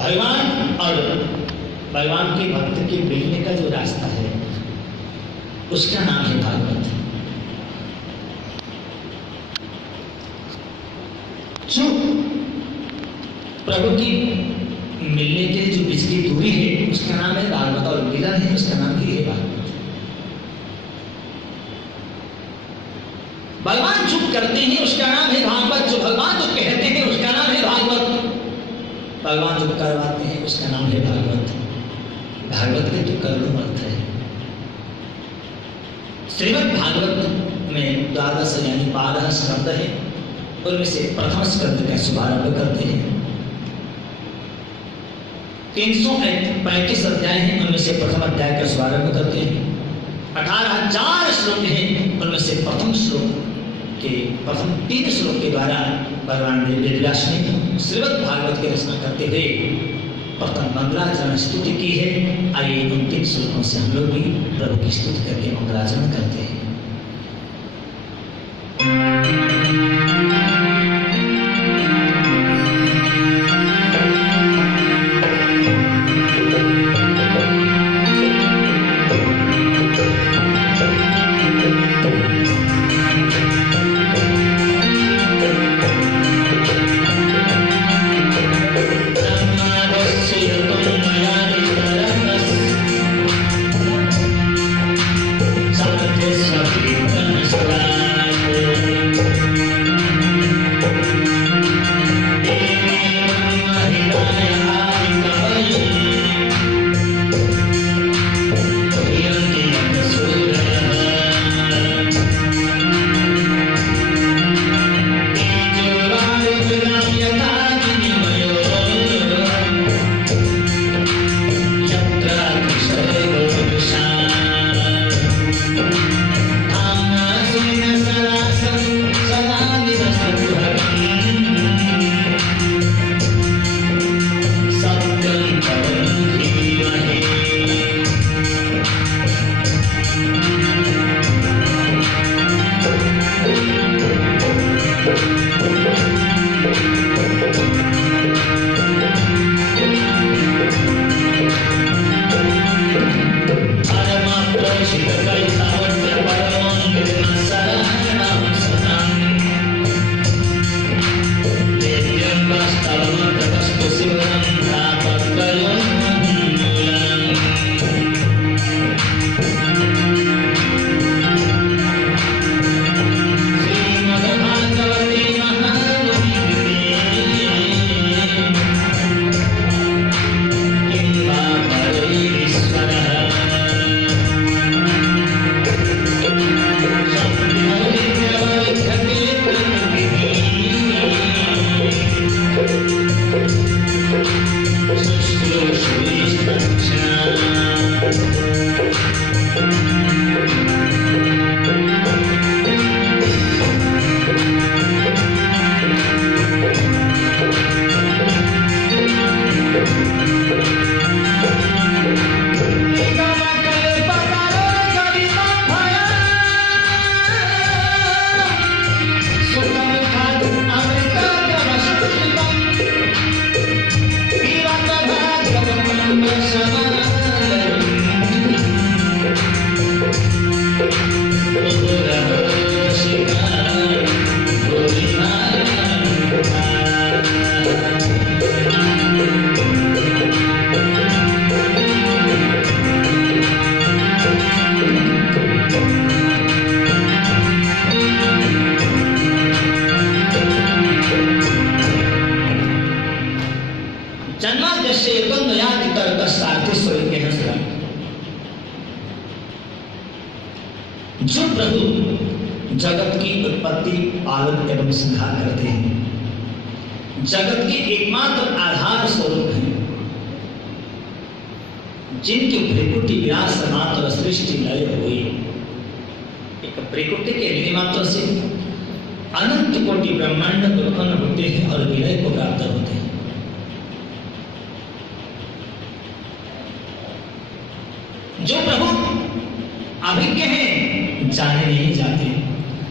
भगवान और भगवान के भक्त के मिलने का जो रास्ता है उसका नाम है भागवत। जो प्रभु की मिलने के जो बीच की दूरी है उसका नाम है भागवत, और मिलन है उसका नाम ही है भागवत। भगवान जो करते हैं उसका नाम है भागवत, जो भगवान जो कहते हैं उसका नाम है भागवत, भगवान जो करवाते हैं उसका नाम है भागवत। भागवत के तो करोड़ों अर्थ है। श्रीमद् भागवत में 12 यानी 12 स्कंद है, उनमें से प्रथम स्कंद का शुभारंभ करते हैं। 335 अध्याय हैं, उनमें से प्रथम अध्याय का शुभारंभ करते हैं। 18,000 श्लोक हैं, उनमें से प्रथम श्लोक के प्रथम 3 श्लोक के द्वारा भगवान वेदव्यास ने श्रीमद् भागवत की रचना करते हुए प्रथम मंगलाचरण स्तुति की है। आइए उन 3 श्लोकों से हम लोग भी प्रभु की स्तुति करके मंगलाचरण करते हैं। जो प्रभु जगत की उत्पत्ति पालन एवं संहार करते हैं, जगत के एकमात्र आधार स्वरूप हैं, जिनके भ्रिकुटी विनाश मात्र सृष्टि लय हुई। एक भ्रिकुटी के निमित्त से अनंत कोटि ब्रह्मांड उत्पन्न होते हैं और विलय को प्राप्त होते हैं। जो प्रभु अभिज्ञ हैं, जाने नहीं जाते,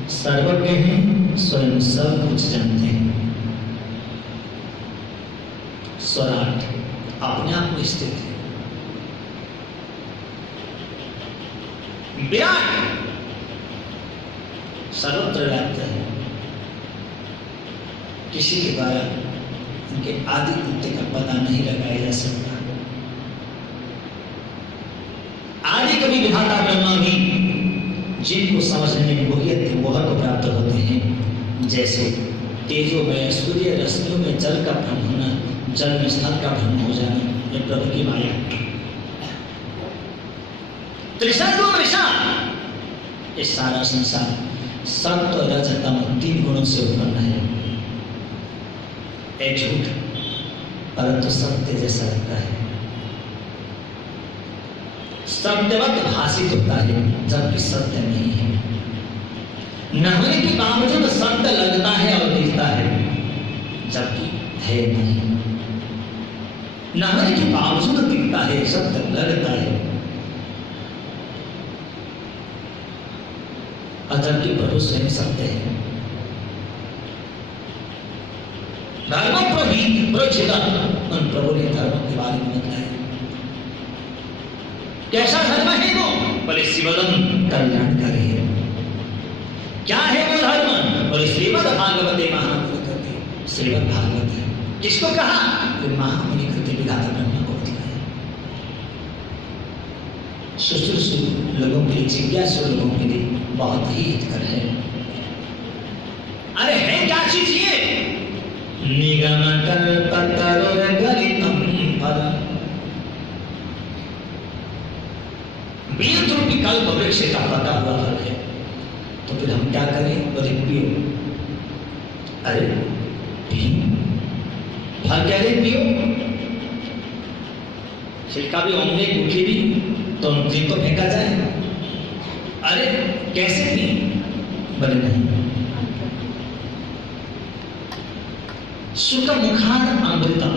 सर्वज्ञ हैं, स्वयं सब कुछ जानते हैं। स्वराट अपने आप में स्थित है। विराट सर्वत्र व्याप्त है, किसी के द्वारा उनके आदि अंत का पता नहीं लगाया जा सकता। आदि कवि विधाता ब्रह्मा भी जिनको समझने में मोहियत मोह को प्राप्त होते हैं, जैसे तेजोमय सूर्य रश्मियों में जल का भ्रम होना, जल में स्थल का भ्रम हो जाना, यह प्रभु की माया। त्रिशंदो मृषा, ये सारा संसार सत्व रज तम 3 गुणों से उत्पन्न है। एक झूठ परंतु सत्य जैसा लगता है, सत्यवत भाषित होता है जबकि सत्य नहीं है। न होने के बावजूद सत्य लगता है और दिखता है जबकि है नहीं। न होने के बावजूद दिखता है, सत्य लगता है, और जबकि प्रभु स्वयं सत्य है। धर्म प्रोचित उन प्रभु ने धर्म के बारे में बताया। कैसा धर्म है वो? बोले शिवदम कल्याणकारी है। क्या है वो धर्म? बोले श्रीमद् भागवते महामुनि करते, श्रीमद् भागवत है। किसको कहा? महामुनि करते विधाता ब्रह्मा को बताया। शुश्रूषु लोगों के लिए, जिज्ञासु लोगों के लिए बहुत ही हितकर है। अरे है क्या चीज ये? निगम कल्पतरुर्गलितं फलम्, बीज रूपी कल्प वृक्ष का पका हुआ फल है। तो फिर हम क्या करें? बोले पियो। अरे फल कह रहे पियो, छिलका भी होंगे, गुठली भी, तो उन को फेंका जाए। अरे कैसे पी? बोले नहीं, सुख मुखान अमृतम,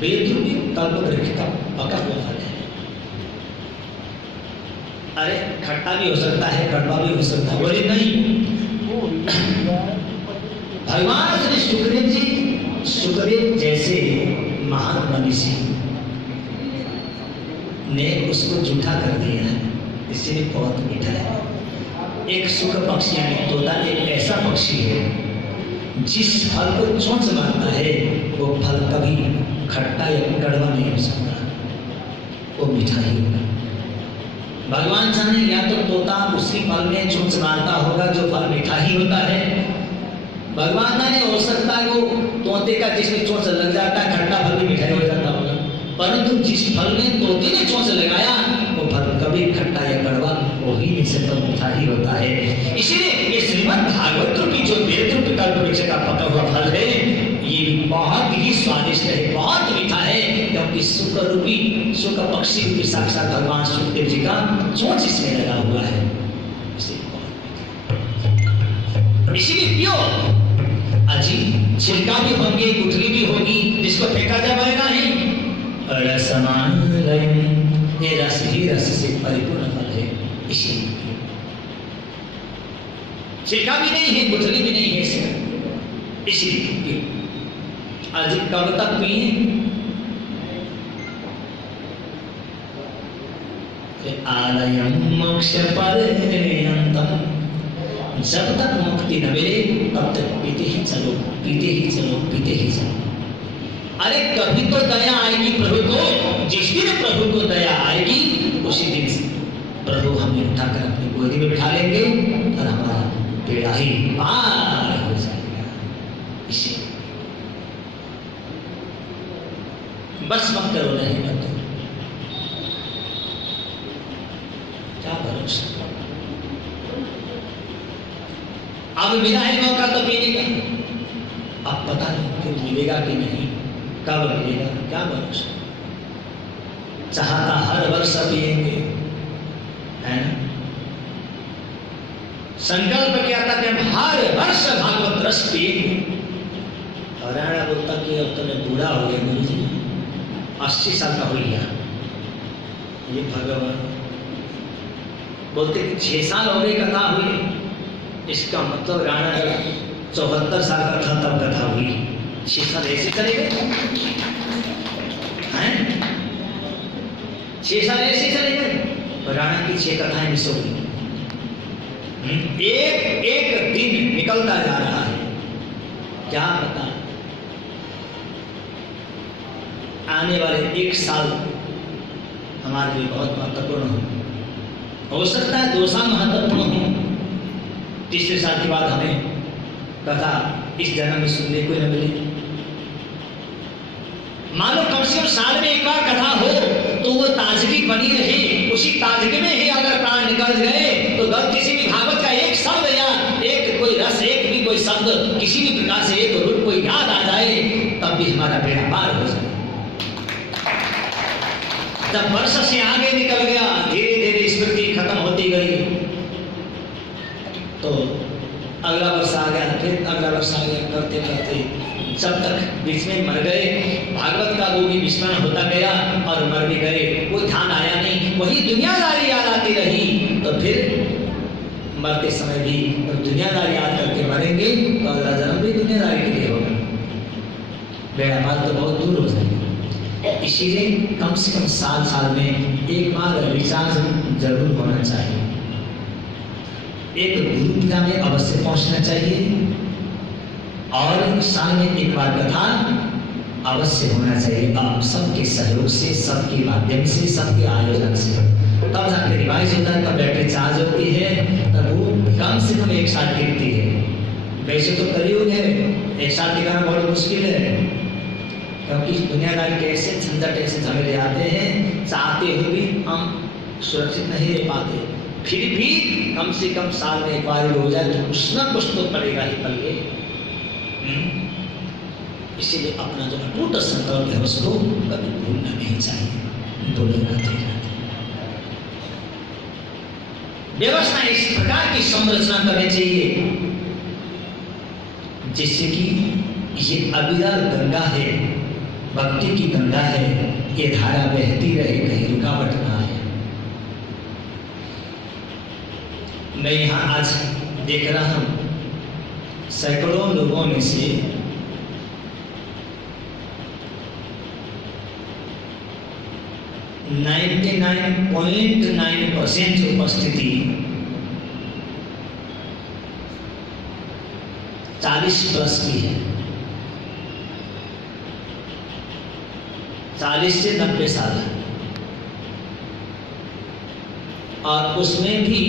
वेद रूपी कल्प वृक्ष का पका हुआ फल है। अरे खट्टा भी हो सकता है, कड़वा भी हो सकता है। बोले नहीं, भगवान श्री सुखदेव जी, सुखदेव जैसे महान मनीषी ने उसको जूठा कर दिया है, इसलिए बहुत मीठा है। एक सुख पक्षी यानी तोता एक ऐसा पक्षी है जिस फल को चोंच मारता है वो फल कभी खट्टा या कड़वा नहीं हो सकता, वो मीठा ही होगा। भगवान जाने, या तो तोता उसी फल में चोंच मारता होगा जो फल मीठा ही होता है। भगवान जाने, हो सकता है वो तोते का जिसमें चोंच लग जाता है खट्टा फल भी मीठा हो जाता होगा, परंतु जिस फल में तोते ने चोंच लगाया वो फल कभी खट्टा या कड़वा वही से तो मीठा ही होता है। इसलिए ये श्रीमद् भागवत रूपी जो वेद रूपी कल्प वृक्ष का पका हुआ फल है, ये बहुत ही स्वादिष्ट है, बहुत मीठा है, क्योंकि सुख रूपी, सुख पक्षी रूपी साक्षात भगवान सुखदेव जी का चोंच इसमें लगा हुआ है। इसीलिए पियो। अजी छिलका भी होंगे, गुठली भी होगी, जिसको फेंका जाएगा नहीं। रसमान ये रस ही रस से परिपूर्ण फल है, इसीलिए छिलका भी नहीं है, गुठली भी नहीं है इसमें, इसीलिए आज कब तक पिए? आलयम मोक्ष पर्यंतम, जब तक मुक्ति न मिले तब तक पीते ही चलो, पीते ही चलो, पीते ही चलो। अरे कभी तो दया आएगी प्रभु को, जिस दिन प्रभु को दया आएगी उसी दिन प्रभु हमें उठाकर अपनी गोदी में बिठा लेंगे और हमारा बेड़ा ही पार हो जाएगा। इसी बस मत करो, नहीं मत करो, क्या भरोसा। अब मिला है मौका तो पीने का, अब पता नहीं फिर मिलेगा कि नहीं, कब मिलेगा, क्या भरोसा। चाहता हर वर्ष पिएंगे, है ना। संकल्प किया था कि हम हर वर्ष भागवत रस पिएंगे। और राणा बोलता कि अब तो मैं बूढ़ा हो गया गुरु जी, 80 साल का हो गया। ये भगवान बोलते कि 6 साल हो गई कथा हुई, इसका मतलब राणा जब 74 साल का था तब कथा हुई। 6 साल ऐसे चले गए हैं, 6 साल ऐसे चले गए। राणा की 6 कथाएं मिस हो गई। एक एक दिन निकलता जा रहा है, क्या पता आने वाले 1 साल हमारे लिए बहुत महत्वपूर्ण हो सकता है 2 साल महत्वपूर्ण हो, तीसरे साल के बाद हमें कथा इस जन्म में सुनने को न मिले। मान लो कम से कम साल में 1 बार कथा हो तो वो ताजगी बनी रहे, उसी ताजगी में ही अगर प्राण निकल गए तो गलती से भी भागवत का एक शब्द या एक कोई रस, एक भी कोई शब्द किसी भी प्रकार से एक रूप कोई याद आ जाए तब भी हमारा बेड़ा पार हो जाए। जब वर्ष से आगे निकल गया, धीरे धीरे स्मृति खत्म होती गई, तो अगला वर्ष आ गया, फिर अगला वर्ष आ गया, करते करते जब तक बीच में मर गए, भागवत का वो भी विस्मरण होता गया और मर भी गए, कोई ध्यान आया नहीं, वही दुनियादारी याद आती रही। तो फिर मरते समय भी दुनियादारी याद करके मरेंगे तो अगला जन्म भी दुनियादारी के लिए होगा, बेड़ा पार तो बहुत दूर हो जाएगा। इसीलिए कम से कम साल में 1 बार रिचार्ज जरूर होना चाहिए, एक गुरु पूजा में अवश्य पहुंचना चाहिए और साल में 1 बार कथा अवश्य होना चाहिए। अब सबके सहयोग से, सबके माध्यम से, सबके आयोजन से, तब जाकर रिवाइज होता है, तब बैटरी चार्ज होती है, तब वो कम से कम 1 साल टिकती है। वैसे तो कलयुग है, 1 साल टिकाना बहुत मुश्किल है, क्योंकि दुनियादारी के ऐसे झंझट ऐसे झमेले आते हैं, चाहते हुए भी हम सुरक्षित नहीं रह पाते। फिर भी कम से कम साल में 1 बार हो जाए तो कुछ ना कुछ तो पड़ेगा ही पड़े। इसीलिए अपना जो अटूट संकल्प है उसको कभी भूलना नहीं चाहिए, बोले रहते हैं। व्यवस्था इस प्रकार की संरचना करनी चाहिए जिससे कि ये अविरल गंगा है, भक्ति की गंगा है, ये धारा बहती रहे, कहीं रुकावट ना आए। मैं यहाँ आज देख रहा हूँ सैकड़ों लोगों में से 99.9% उपस्थिति 40+ की है, 40 से 90 साल है, और उसमें भी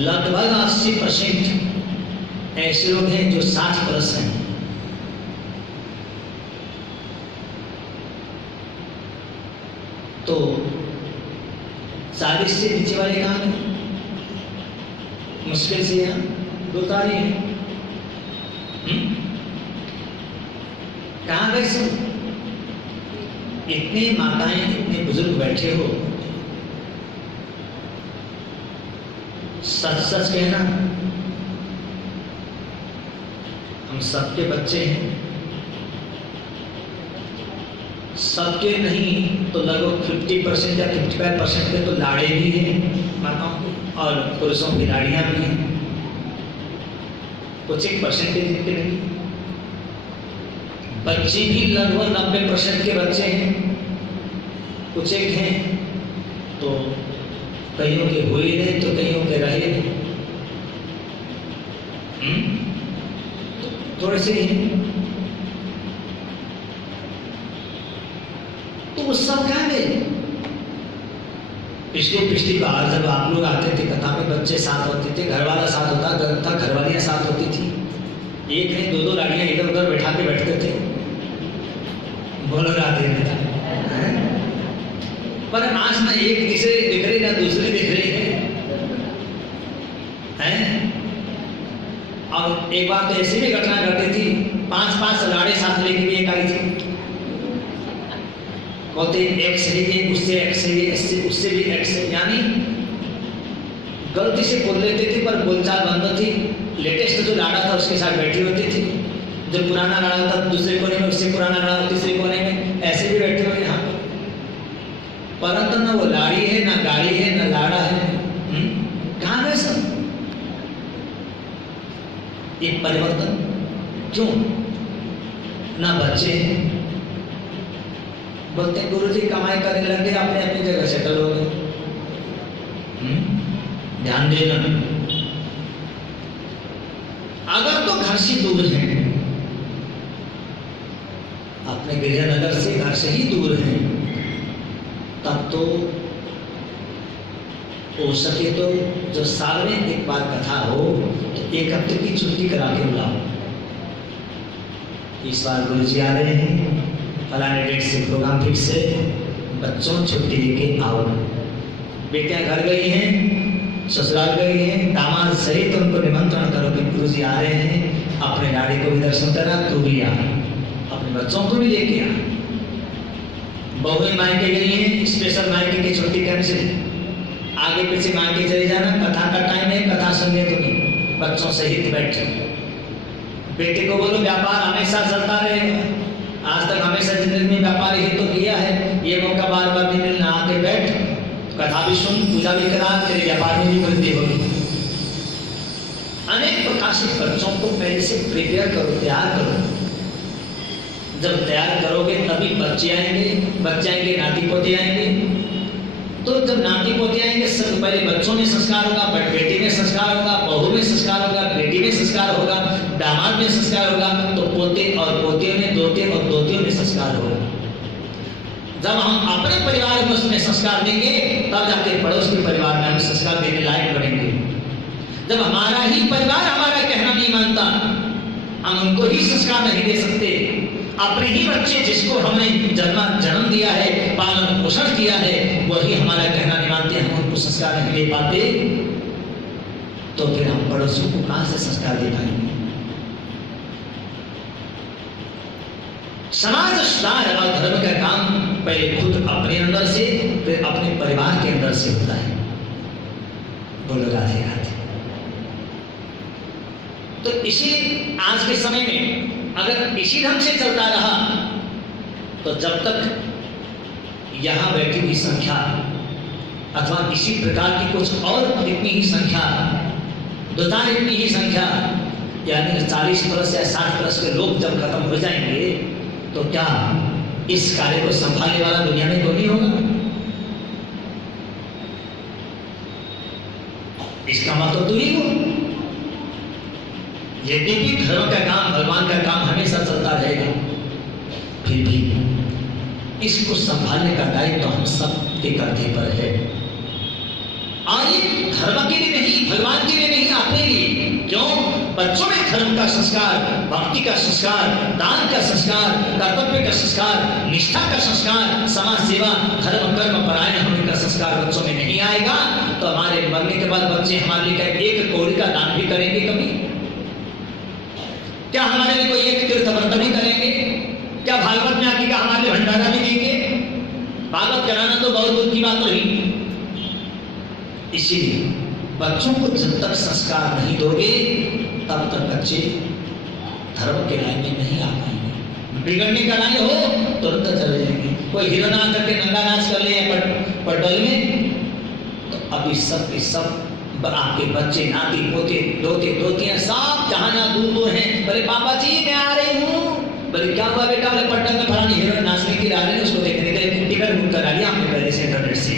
लगभग 80% ऐसे लोग हैं जो 60+ हैं। तो 40 से नीचे वाले कहाँ हैं? मुश्किल से यहाँ 2 तारीख है। कहाँ गए सब? इतने माताएं, इतने बुजुर्ग बैठे हो, सच सच कहना, हम सबके बच्चे हैं, सबके नहीं तो लगभग 50% या 55% के तो लाड़े भी हैं माताओं के, और पुरुषों की लाड़ियां भी हैं, कुछ एक परसेंटेज के नहीं। बच्चे भी लगभग 90% के बच्चे हैं, कुछ एक हैं तो कईयों के हुए नहीं तो कईयों के रहे नहीं, थोड़े से ही। तो वो सब कहाँ गए? पिछली बार जब आप लोग आते थे कथा में, बच्चे साथ होते थे, घर वाला साथ होता था, घरवालियां साथ होती थी, एक नहीं 2-2 लाड़ियां इधर उधर बैठा के बैठते थे, बोलो राधे राधे। पर आज ना एक तीसरे दिख रही ना दूसरी दिख रही है, हैं? और एक बार तो ऐसी भी घटना घटी थी, 5-5 लाड़े साथ लेके भी एक आई थी, बोलते एक सही है, उससे एक सही है, उससे भी एक सही, यानी गलती से बोल लेते थे पर बोलचाल बंद थी। लेटेस्ट जो लाड़ा था उसके साथ बैठी होती थी, जो पुराना लाड़ा था दूसरे कोने में, उससे पुराना लाड़ा तीसरे कोने में, ऐसे भी बैठे हुए यहाँ पर। परंतु ना वो लाड़ी है, ना गाड़ी है, ना लाड़ा है। कहाँ गए सब? एक परिवर्तन क्यों? ना बच्चे हैं, बोलते गुरुजी कमाई करने लगे, अपने अपनी जगह सेटल हो गए। ध्यान देना, अगर तो घर से दूर हैं, अपने गृहनगर से घर से ही दूर हैं, तब तो हो सके तो जो साल में एक बार कथा हो तो 1 हफ्ते की छुट्टी करा के बुलाओ। इस बार गुरुजी आ रहे हैं, फलाने डेट से प्रोग्राम फिक्स है, बच्चों छुट्टी लेके आओ। बेटियां घर गई हैं, ससुराल गई हैं, दामाद सहित उनको निमंत्रण करो कि गुरुजी आ रहे हैं, अपने गाड़ी को भी दर्शन करा, तू भी आ, अपने बच्चों को भी लेके आ। बहुएं मायके गई हैं, स्पेशल मायके की छुट्टी कैंसिल, आगे पीछे मायके चले जाना, कथा का टाइम है, कथा सुनने तो नहीं, बच्चों सहित बैठ जाओ। बेटे को बोलो व्यापार हमेशा चलता रहेगा, आज तक हमेशा जिंदगी में व्यापार ही तो किया है, ये मौका बार बार नहीं मिलना, आके बैठ, कथा भी सुन, पूजा भी करा, तेरे व्यापार में भी वृद्धि होगी। अनेक प्रकार से बच्चों को पहले से प्रिपेयर करो, तैयार करो। जब तैयार करोगे तभी बच्चे आएंगे, नाती पोते आएंगे। तो जब नाती पोते आएंगे, सब पहले बच्चों में संस्कार होगा, बेटे में संस्कार होगा, बहू में संस्कार होगा, बेटी में संस्कार होगा, दामाद में संस्कार होगा, तो पोते और पोतियों में, दोते और दोतियों में संस्कार होगा। जब हम अपने परिवार में उसमें संस्कार देंगे, तब जाके पड़ोस के परिवार में हम संस्कार देने लायक बनेंगे। जब हमारा ही परिवार हमारा कहना नहीं मानता, हम उनको ही संस्कार नहीं दे सकते, अपने ही बच्चे जिसको हमने जन्म दिया है, पालन पोषण किया है, वही हमारा कहना नहीं मानते, हम उनको संस्कार नहीं दे पाते, तो फिर हम पड़ोसियों को कहां से संस्कार दे पाएंगे? समाज सुधार और धर्म का काम पहले खुद अपने अंदर से, फिर अपने परिवार के अंदर से होता है। बोलो राधे राधे। तो इसी आज के समय में अगर इसी ढंग से चलता रहा, तो जब तक यहां बैठी हुई संख्या अथवा इसी प्रकार की कुछ और इतनी ही संख्या, 2-4 इतनी ही संख्या, यानी 40 प्लस या 60 प्लस के लोग जब खत्म हो जाएंगे, तो क्या इस कार्य को संभालने वाला दुनिया में कोई नहीं होगा? इसका मतलब तो ही हो। यद्यपि धर्म का काम, भगवान का काम हमेशा चलता रहेगा, फिर भी इसको संभालने का दायित्व हम सब के कंधे पर है। और ये धर्म के लिए नहीं, भगवान के लिए नहीं, अपने लिए। क्यों? बच्चों में धर्म का संस्कार, भक्ति का संस्कार, दान का संस्कार, कर्तव्य का संस्कार, निष्ठा का संस्कार, समाज सेवा, धर्म कर्म परायण होने का संस्कार बच्चों में नहीं आएगा, तो हमारे मरने के बाद बच्चे हमारे लिए 1 कौड़ी का दान भी करेंगे कभी? क्या हमारे लिए कोई 1 तीर्थ व्रत भी करेंगे? क्या भागवत में आके हमारे लिए भंडारा भी देंगे? भागवत कराना तो बहुत दूर की बात रही। इसीलिए बच्चों को जब तक संस्कार नहीं दोगे, तब तक बच्चे धर्म के लाइन में नहीं आ पाएंगे। बिगड़ने का लाइन हो तुरंत चले जाएंगे। कोई हीरो नाच करके नंगा नाच कर ले या पटल में, तो अभी सब आपके बच्चे, नाती पोते, दोते दोतियां सब जहां जहां दूर हैं, बोले पापा जी मैं आ रही हूँ। बोले क्या हुआ बेटा? बोले पटना में फलानी हीरोइन नाचने की रहा है, उसको देखने के लिए टिकट बुक करा लिया हमने पहले से इंटरनेट से।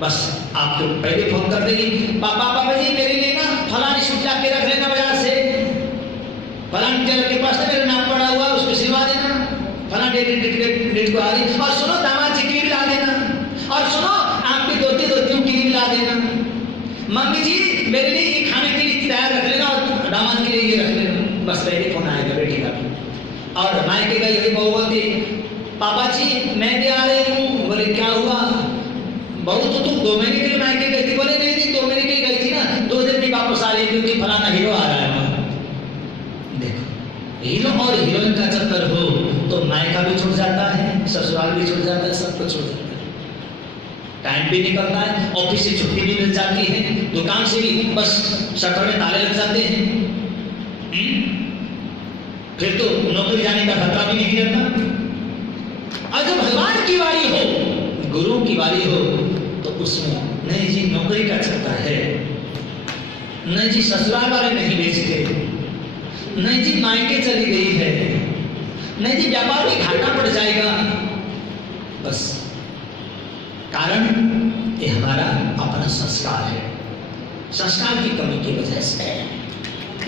बस आपको पहले फोन कर देगी, पापा जी मेरे लिए ना फलानी सूट ला के रख लेना बाजार से, फलानी टेलर के पास मेरा नाम पड़ा हुआ, उसको सिलवा देना, फलाना डेट को आ रही। और सुनो दामाद जी की भी ला देना, और सुनो आपके दोतियों की भी ला देना। मम्मी जी मेरे लिए ये खाने के लिए तैयार रख लेना, और दामाद के लिए ये रख लेना। बस पहले फोन आएगा बेटी का। और मायके गई हुई बहू बोलती, पापा जी मैं भी आ रही हूँ। बोले क्या हुआ? बहू तो तुम 2 महीने के लिए मायके गई थी। बोले नहीं 2 महीने के लिए गई थी ना, 2 दिन में वापस आ रही क्योंकि फलाना हीरो आ रहा है। देखो, हीरो और हीरोइन का चक्कर हो तो मायका भी छूट जाता है, ससुराल भी छूट जाता है, सब कुछ छूट जाता है। टाइम भी निकलता है, ऑफिस से छुट्टी भी मिल जाती है, दुकान से भी बस शटर में ताले लग जाते हैं। फिर तो नौकरी जाने का खतरा भी नहीं रहता। और जब भगवान की वारी हो, गुरु की वारी हो, तो उसमें नहीं जी नौकरी का चक्कर है, नहीं जी ससुराल वाले नहीं बेचते, नहीं जी मायके चली गई है, नहीं जी व्यापार में घाटा पड़ जाएगा। बस कारण ये हमारा अपना संस्कार है, संस्कार की कमी की वजह से।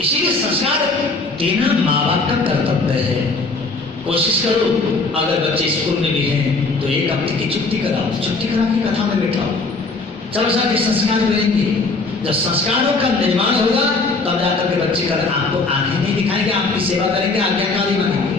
इसीलिए संस्कार देना माँ बाप का कर्तव्य है। कोशिश करो, अगर बच्चे स्कूल में भी हैं तो एक हफ्ते की छुट्टी कराओ, छुट्टी करा के कथा में बैठाओ, चलो साथ ही संस्कार मिलेंगे। जब संस्कारों का निर्माण होगा तब जाकर के बच्चे कल आपको आंखें नहीं दिखाएंगे, आपकी सेवा करेंगे, आज्ञाकारी बनेंगे।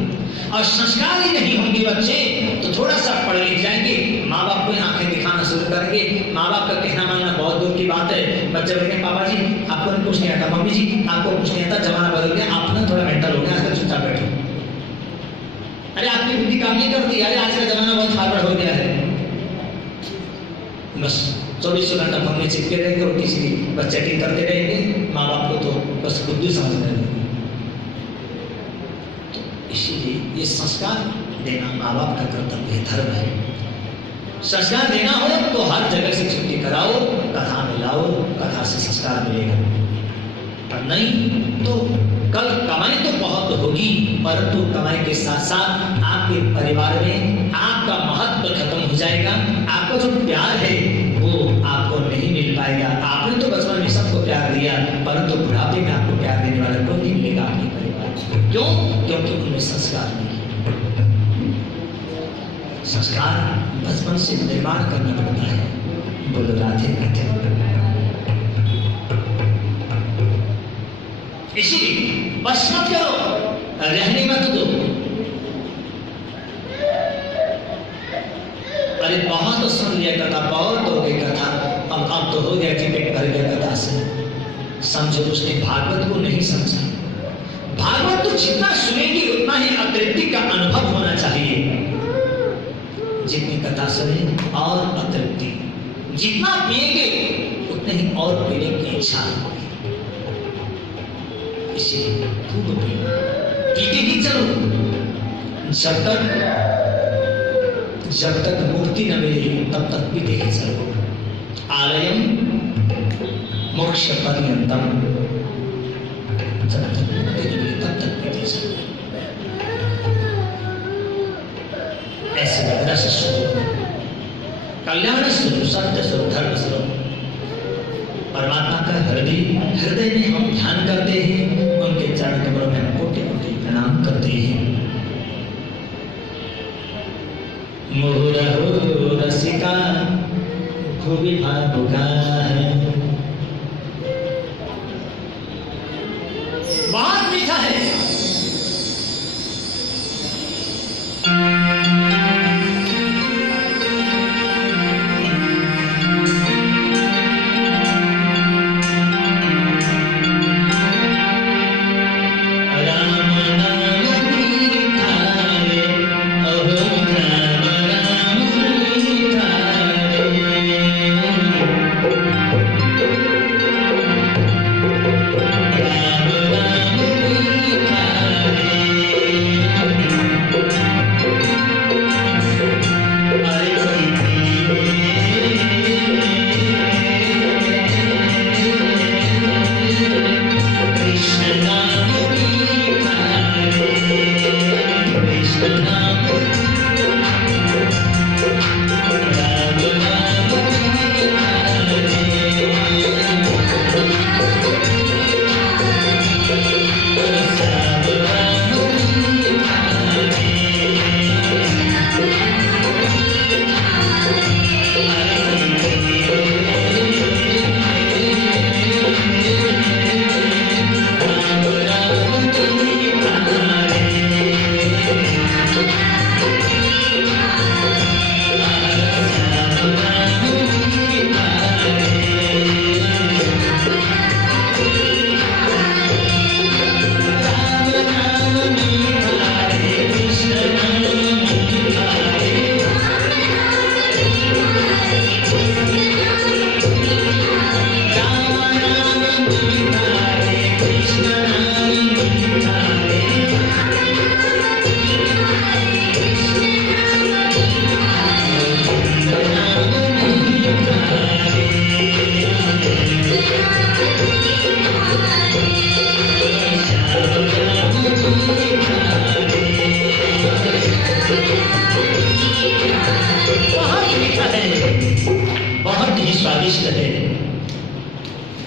और संस्कार ही नहीं होंगे बच्चे तो थोड़ा सा पढ़ लिख जाएंगे, माँ बाप को आंखें दिखाना शुरू करेंगे। माँ बाप का कहना मानना बहुत दूर की बात है। बच्चे बोलेंगे पापा जी आपको कुछ नहीं आता, मम्मी जी आपको कुछ नहीं आता, जमाना बदल गया, आप ना थोड़ा मेंटल हो गया, आजकल चुपचाप बैठो। अरे आपकी बुद्धि काम नहीं करती, अरे आज का जमाना बहुत फॉरवर्ड हो गया है। बस 24 घंटा फोन में चिपके रहेंगे और किसी बस चैटिंग करते रहेंगे, माँ बाप को तो बस बुद्धि समझ रहे। तो इसीलिए ये संस्कार देना माँ बाप का कर्तव्य है, धर्म है। संस्कार देना हो तो हर जगह से छुट्टी कराओ, कथा में लाओ, कथा से संस्कार मिलेगा। और नहीं तो कल कमाई तो बहुत होगी, परंतु कमाई के साथ साथ आपके परिवार में आपका महत्व खत्म हो जाएगा। आपका जो प्यार है वो आपको नहीं मिल पाएगा। आपने तो बचपन में सबको प्यार दिया, परंतु बुढ़ापे में आपको प्यार देने वाला कोई नहीं मिलेगा आपके परिवार। क्यों? क्योंकि उनमें संस्कार नहीं है। संस्कार बचपन से निर्माण करना पड़ता है। बोलो राधे राधे। इसीलिए बस मत करो, रहने मत दो। अरे बहुत सुन लिया कथा, बहुत हो गई कथा, अब तो हो गया कि पेट भर गया कथा से। समझो उसने भागवत को नहीं समझा। भागवत तो जितना सुनेगी उतना ही अतृप्ति का अनुभव होना चाहिए। जितनी कथा सुने और अतृप्ति, जितना पिएंगे उतने ही और पीने की इच्छा होगी। इसीलिए खूब पीते ही चलो, जब तक मुक्ति न मिले तब तक पीते ही चलो। आलयम मोक्ष पर्यंतम, जब तक मुक्ति न मिले तब तक पीते चलो। ऐसे रस स्वरूप, कल्याण स्वरूप, सत्य स्वरूप, धर्म स्वरूप परमात्मा का हृदय में हम ध्यान करते हैं। उनके चरण कमलों में हम कोटि कोटि प्रणाम करते हैं। मुहुरहु रसिका भुवि भावुका है, बहुत मीठा है।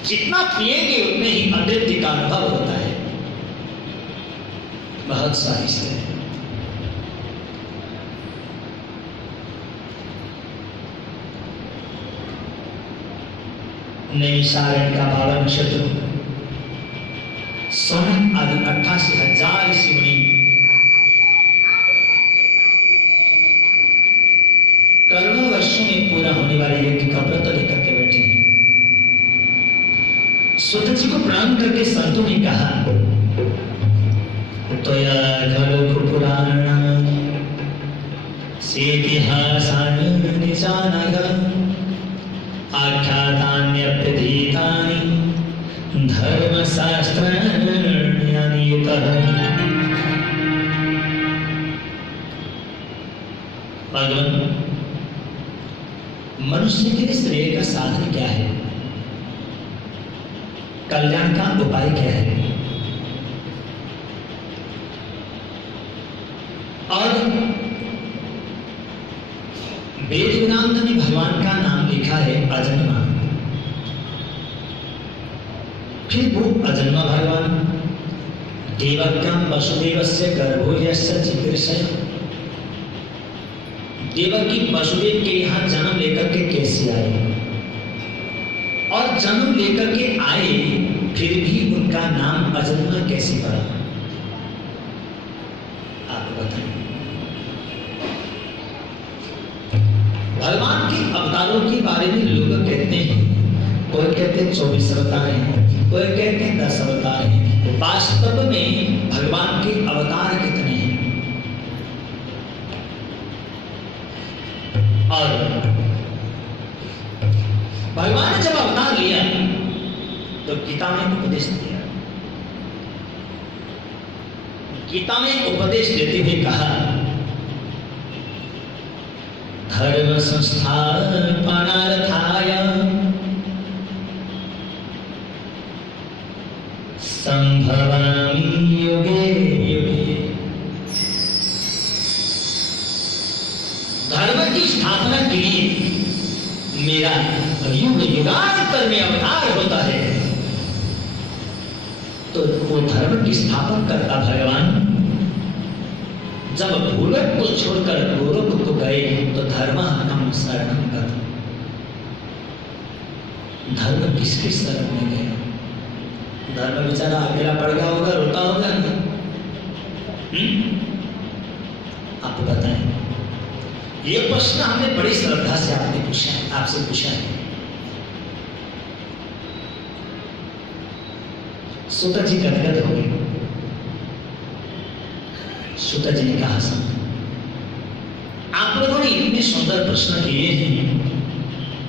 जितना पिएंगे उतने ही अतृप्ति का अनुभव होता है। बहुत स्वादिष्ट है। नैमिषारण्य का 52 नक्षत्र सोन आदि 88,000 ऋषि मुनि करोड़ों वर्षों में पूरा होने वाले यज्ञ का व्रत लेकर के बैठे हैं। सुत जी को प्रणाम करके संतों ने कहा, त्वया खलु पुराण सेतिहासानि निजानघ आख्यातान्यप्रतीतानि धर्मशास्त्राणि युतः। भगवान, मनुष्य के लिए श्रेय का साधन क्या है? कल्याण का उपाय क्या है? और वेद वेदांत में भगवान का नाम लिखा है अजन्मा। फिर वो अजन्मा भगवान देवक्यां वसुदेवस्य गर्भो यस्य चिकीर्षय, देवकी वसुदेव के यहाँ जन्म लेकर के कैसे आए, और जन्म लेकर के आए फिर भी उनका नाम अजन्मा कैसे पड़ा? आप बताइए। भगवान के अवतारों के बारे में लोग कहते हैं, कोई कहते हैं 24 अवतार हैं, कोई कहते हैं 10 अवतार हैं। वास्तव में भगवान के अवतार कितने हैं? और भगवान ने जब अवतार लिया तो गीता में उपदेश दिया। गीता में उपदेश देते हुए कहा, धर्म संस्थापनार्थाय संभवामि युगे युगे। धर्म की स्थापना के लिए मेरा युग युगांतर में अवतार होता है। तो वो धर्म की स्थापना करता भगवान जब भूलोक को छोड़कर गोलोक को गए तो धर्म हम शरण कर। धर्म किसके शरण में गया? धर्म बेचारा अकेला पड़ गया होगा, रोता होगा ना? आप बताएं। ये प्रश्न हमने बड़ी श्रद्धा से आपसे पूछा है। सुत जी गदगद हो गए। सुत जी ने कहा, संत आप लोगों ने इतने सुंदर प्रश्न किए हैं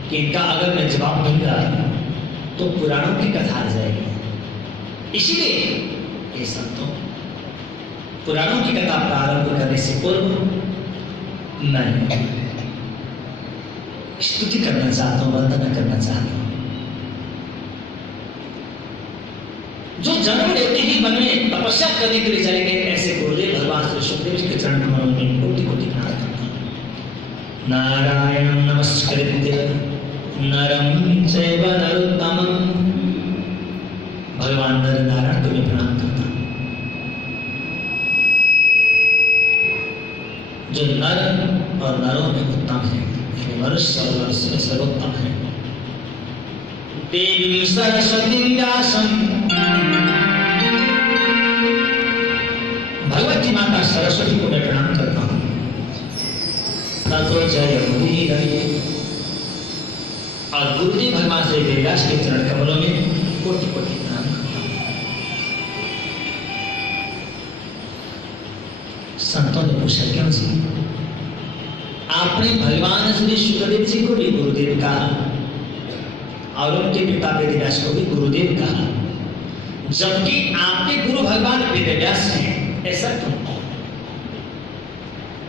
कि इनका अगर मैं जवाब दूंगा तो पुराणों की कथा आ जाएगी। इसीलिए ये संतों, पुराणों की कथा प्रारंभ करने से पूर्व मैं स्तुति करना चाहता हूं, वंदना करना चाहता हूं। जो जन्म लेते ही मन में तपस्या करने के लिए चले गए, ऐसे गुरुदेव भगवान श्री सुखदेव जी के चरण कमलों में कोटि कोटि प्रणाम करता हूं। नारायण नमस्कृत्य नरं चैव नरोत्तमं, भगवान नर नारायण को मैं प्रणाम करता हूं। जो नर और नरों में उत्तम है, मनुष्य और मनुष्य में सर्वोत्तम है। देवी सरस्वती व्यासं, भगवती माता सरस्वती को मैं प्रणाम करता हूं। ततो जयमुदीरये, और गुरुदेव भगवान श्री वेदव्यास के चरण कमलों में कोटि कोटि प्रणाम करता हूं। संतों ने पूछा, क्यों जी आपने भगवान श्री शुकदेव जी को भी गुरुदेव कहा और उनके पिता वेदव्यास को भी गुरुदेव कहा, जबकि आपके गुरु भगवान वेदव्यास हैं, ऐसा क्यों?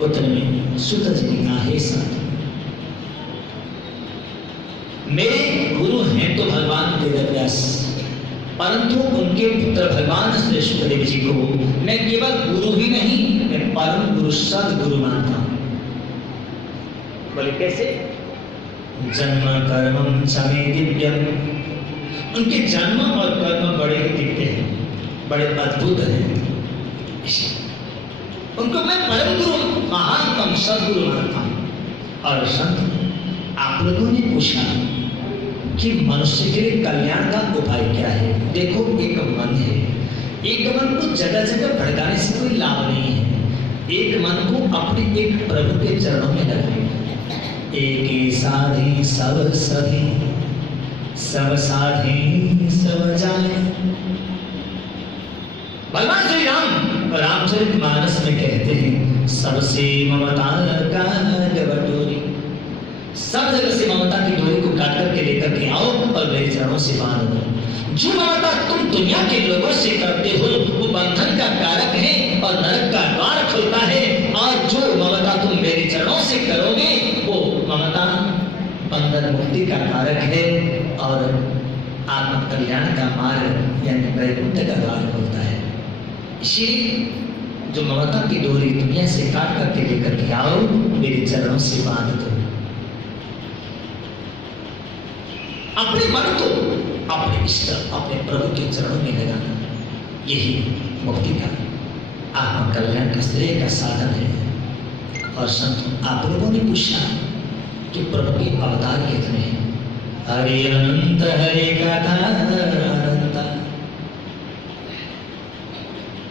उत्तर में सुत जी ने कहा, हे संत, मेरे गुरु हैं तो भगवान वेदव्यास, परंतु उनके पुत्र भगवान श्री शुकदेव जी को मैं केवल गुरु ही नहीं, मैं परम गुरु सदगुरु मानता हूं। बोले कैसे? जन्म कर्मं च मे दिव्यं उनके जन्म और कर्म बड़े ही दिव्य हैं, बड़े अद्भुत हैं। उनको मैं परम गुरु महानतम सदगुरु मानता हूँ। और संत, आप लोगों ने पूछा कि मनुष्य के लिए कल्याण का उपाय क्या है। देखो, एक मन है, एक मन को जगह जगह भड़काने से कोई लाभ नहीं है। एक मन को अपने एक प्रभु के चरणों में लगाए। एक साधे सब सधे, सब साधे सब जाने। भगवान श्री राम रामचरितमानस में कहते हैं, सबसे ममता का बटोरी, सब जगह से ममता की डोरी को काट करके लेकर के आओ और मेरे चरणों से बांध दो। जो ममता तुम दुनिया के लोगों से करते हो वो बंधन का कारक है और नरक का द्वार खुलता है, और जो ममता तुम मेरे चरणों से करोगे वो ममता बंधन मुक्ति का कारक है और आत्म कल्याण का मार्ग यानी वैकुंठ का द्वार खुलता है। इसीलिए जो ममता की डोरी दुनिया से काट करके लेकर के आओ, मेरे चरणों से बांध दो। अपने मन को अपने इष्ट अपने प्रभु के चरणों में लगाना, यही मुक्ति का आत्म कल्याण का श्रेय का साधन है। और संतों, आप लोगों ने पूछा कि प्रभु के अवतार कितने हैं। हरि अनंत हरि कथा अनंत,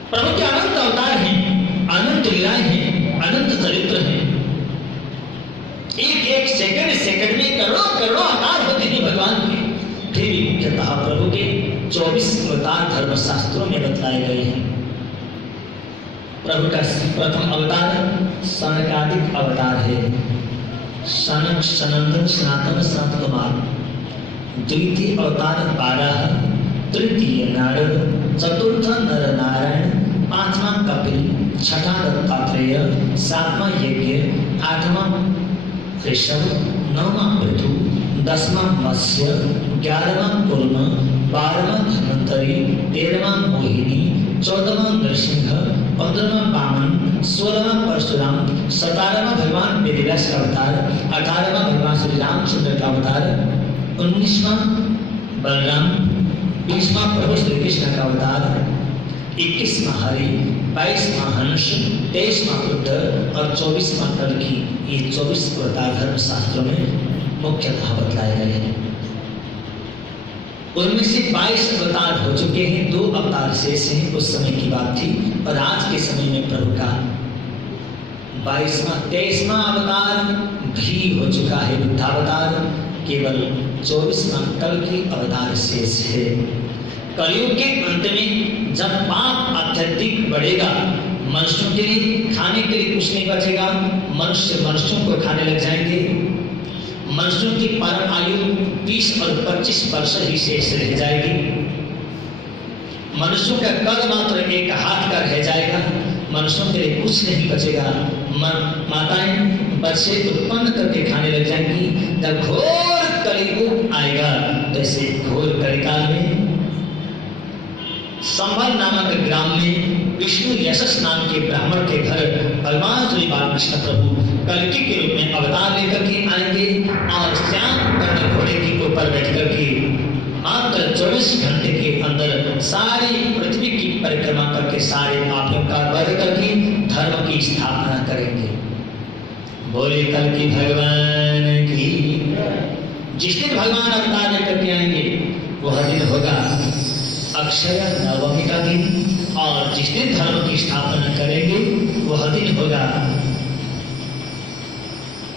प्रभु के अनंत अवतार हैं, अनंत लीलाएं हैं, अनंत चरित्र हैं। एक एक सेकंड में करोड़ों करोड़ों अवतार होते हैं भगवान के। फिर भी मुख्यतः प्रभु के 24 अवतार धर्मशास्त्रों में बतलाए गए हैं। प्रभु का प्रथम अवतार सनकादिक अवतार है, सनक सनंदन सनातन सनत कुमार। द्वितीय अवतार 12, तृतीय नारद, चतुर्थ नर नारायण, पांचवा कपिल, छठा दत्तात्रेय, सातवां यज्ञ, आठवां ऋषभ, नौवां पृथु, 10वां मत्स्य, 11वां कुर्म, 12वां धन्वंतरी, 13वां मोहिनी, 14वां नरसिंह, 15वां वामन, 16वां परशुराम, 17वां भगवान वेदव्यास का अवतार, 18वां भगवान श्री रामचंद्र का अवतार, 19वां बलराम, 20वां प्रभु श्री कृष्ण का अवतार, 21वां हरि, 22वां हंस, 23वां बुद्ध और 24वां कल्कि। ये 24 अवतार धर्म शास्त्रों में मुख्यतः बतलाए गए हैं। उनमें से 22 अवतार हो चुके हैं, 2 अवतार शेष हैं। उस समय की बात थी। और आज के समय में प्रभु का 23वां अवतार भी हो चुका है, बुद्धावतार। केवल 24वां कल्कि अवतार शेष है। कलयुग के अंत में जब पाप अत्यधिक बढ़ेगा, मनुष्यों के लिए खाने के लिए कुछ नहीं बचेगा, मनुष्य मनुष्यों को खाने लग जाएंगे। मनुष्यों की परम आयु 20 और 25 वर्ष ही शेष रह जाएगी। मनुष्यों का कद मात्र 1 हाथ का रह जाएगा। मनुष्यों के लिए कुछ नहीं बचेगा। माताएं बच्चे उत्पन्न करके खाने लग जाएंगी। जब घोर कलियुग आएगा, तो ऐसे घोर कलिकाल में संभल नामक ग्राम में विष्णु यशस नाम के ब्राह्मण के घर भगवान श्री बालकृष्ण प्रभु कल्कि के रूप में अवतार लेकर के आएंगे और श्याम कर्ण घोड़े के ऊपर बैठ करके मात्र 24 घंटे के अंदर सारी पृथ्वी की परिक्रमा करके सारे पापियों का वध करके धर्म की स्थापना करेंगे। बोले कल्कि भगवान की। जिस दिन भगवान अवतार लेकर के आएंगे वह दिन होगा अक्षय नवमी का दिन, और जिस दिन धर्म की स्थापना करेंगे वह दिन होगा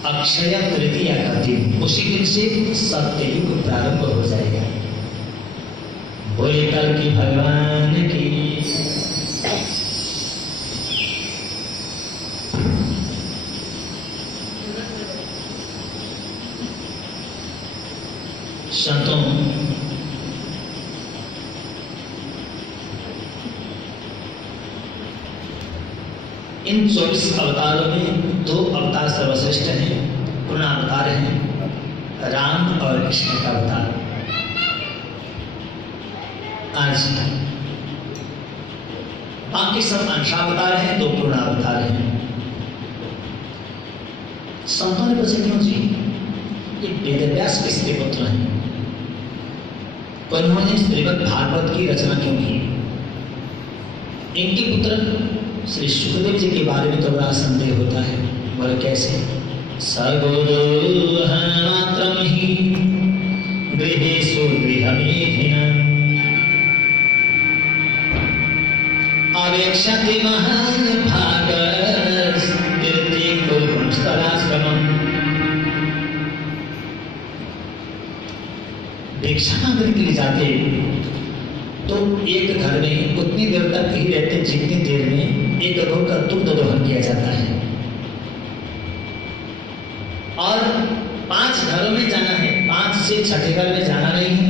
अक्षय तृतीया का दिन। उसी दिन से सत्ययुग प्रारंभ हो जाएगा। बोले कल्कि भगवान की। संतों, इन 24 अवतारों में 2 अवतार सर्वश्रेष्ठ हैं, पूर्णावतार हैं, राम और कृष्ण का अवतार। आज बाकी सब अंशावतार हैं, 2 पूर्णावतार हैं। संतों ने पूछा क्यों जी ये वेदव्यास किसके पुत्र हैं? उन्होंने श्रीमद् भागवत की रचना क्यों की? इनके पुत्र श्री सुखदेव जी के बारे में तो बड़ा संदेह होता है। बोले कैसे? सर्वोदोहन मात्रम ही गृहेषु गृहमेधिनम् अवेक्षते महान् भागस्तीर्थे कुरुकुंस्थलाश्रमम्। भिक्षा मांगने के लिए जाते तो एक घर में उतनी देर तक ही रहते जितनी देर में एक गौ का दुग्ध दोहन किया जाता है। और 5 घरों में जाना है, 5 से 6 घर में जाना नहीं है।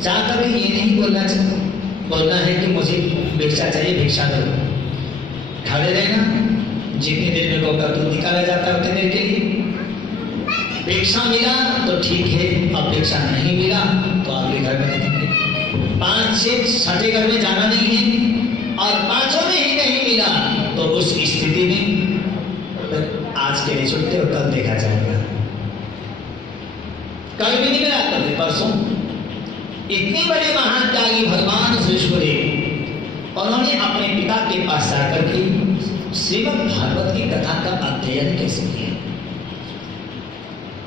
जाकर ये नहीं बोलना है कि मुझे भिक्षा चाहिए, भिक्षा दो। खड़े रहना, जितनी देर में गौ का दूध निकाला जाता है उतनी देर के लिए। भिक्षा मिला तो ठीक है, अब भिक्षा नहीं मिला तो आपके घर में देखेंगे। 5 से 6 घर में जाना नहीं है और 5 में ही नहीं मिला तो उस स्थिति में आज के लिए छुट्टे और कल देखा जाएगा। कल भी नहीं मिला, कल परसों। इतने बड़े महान त्यागी भगवान श्री सुखदेव, उन्होंने अपने पिता के पास जाकर के श्रीमद् भागवत की कथा का अध्ययन कैसे किया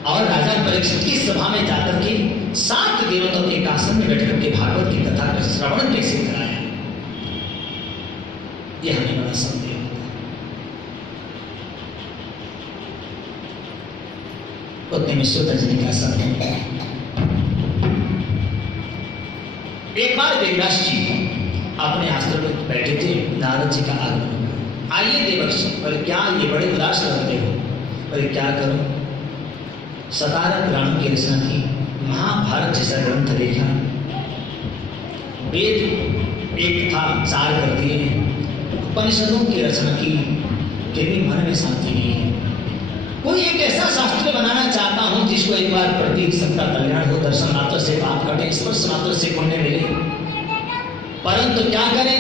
और राजा परीक्षित की सभा में जाकर के 7 दिनों तक एक आसन में बैठकर के भागवत की कथा का श्रवण कैसे कराया, यह हमें बड़ा संदेह होता है। उतने में सुतजी का संदेह। एक बार वेदव्यास जी अपने आश्रम में बैठे थे, नारद जी का आगमन हुआ। आइए देवर्षि। बोले क्या ये बड़े उदास लगते हो? बोले क्या करूं, 17 पुराणों की रचना की, महाभारत जैसा ग्रंथ लिखा, वेद एक था 4 कर दिए, उपनिषदों की रचना की, फिर भी मन में शांति नहीं है। कोई एक ऐसा शास्त्र बनाना चाहता हूं जिसको एक बार प्रतीक सबका कल्याण हो, दर्शन मात्र से पाप कटे, स्पर्श मात्र से पुण्य मिले, परंतु क्या करें,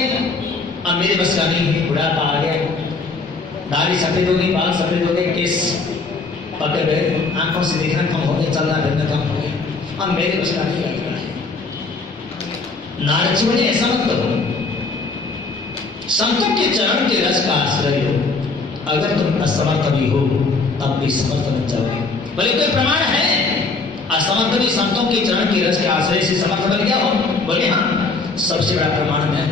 अब मेरे बस का नहीं है। बुढ़ापा आ गया, दाढ़ी सफेद हो गई, बाल सफेद हो गए, केस पकड़ गए, आंखों से देखना कम हो गया, चलना फिरना कम हो गया, अब मेरे बस का नहीं लग रहा है। नारद जी बोले ऐसा मत करो, संतों के चरण के रस का आश्रय हो, अगर तुम असमर्थ भी हो तब भी समर्थ बन जाओगे। बोले कोई प्रमाण है असमर्थ भी संतों के चरण के रस के आश्रय से समर्थ बन गया हो? बोले हाँ, सबसे बड़ा प्रमाण मैं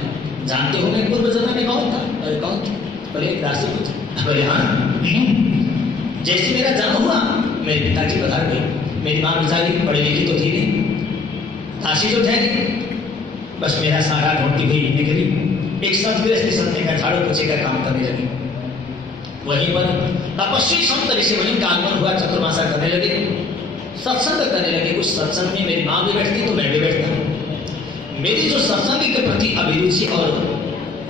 जानते हो, मैं पूर्व जन्म में कौन था? अरे कौन था? बोले दासी पुत्र। बोले हाँ, जैसे मेरा जन्म हुआ मेरे पिताजी पधार गए, मेरी माँ बेचारी पढ़ी लिखी तो थी नहीं, दासी जो थे बस मेरा सारा ढूंढती हुई निकली, एक सतगृहस्थ सत्य का झाड़ू पोछे का काम करने लगी। वहीं पर तपस्वी संत ऋषि मुनि का आगमन हुआ, चतुर्मासा करने लगे, सत्संग करने लगे। कुछ सत्संग में मेरी माँ भी बैठती तो मैं भी बैठता। मेरी जो सत्संग के प्रति अभिरुचि और